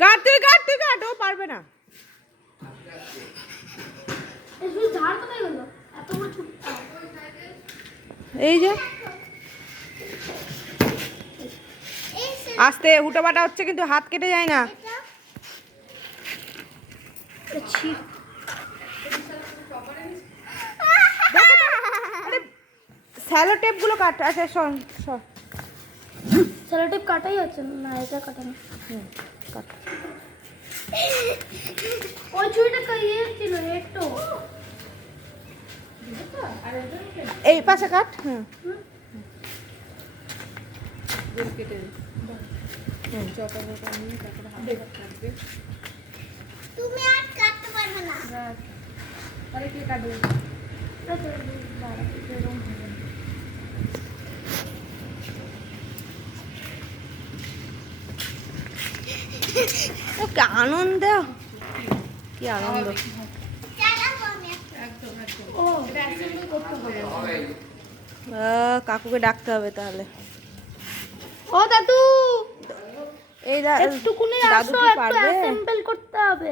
কাট তুই কাট ও পারবে না। এই যে আস্তে হুটোপাটা হচ্ছে কিন্তু হাত কেটে যায় না। স্যালো টেপ গুলো কাট। আচ্ছা শোন স্যালো টেপ কাটাই আছে না, এটা কাটা না। কাট। ওই ছুরিটা ইয়ে ছিল একটু। এই পাশে কাট। তুমি আর কাটতে পারবে না। আরে কে কাটবে? আনন্দ, কি আনন্দ। কাকুকে ডাকতে হবে তাহলে। ও দাদু, এই একটুকুনি দাদু আসো, কি একটু পারবে? অ্যাসেম্বল করতে হবে।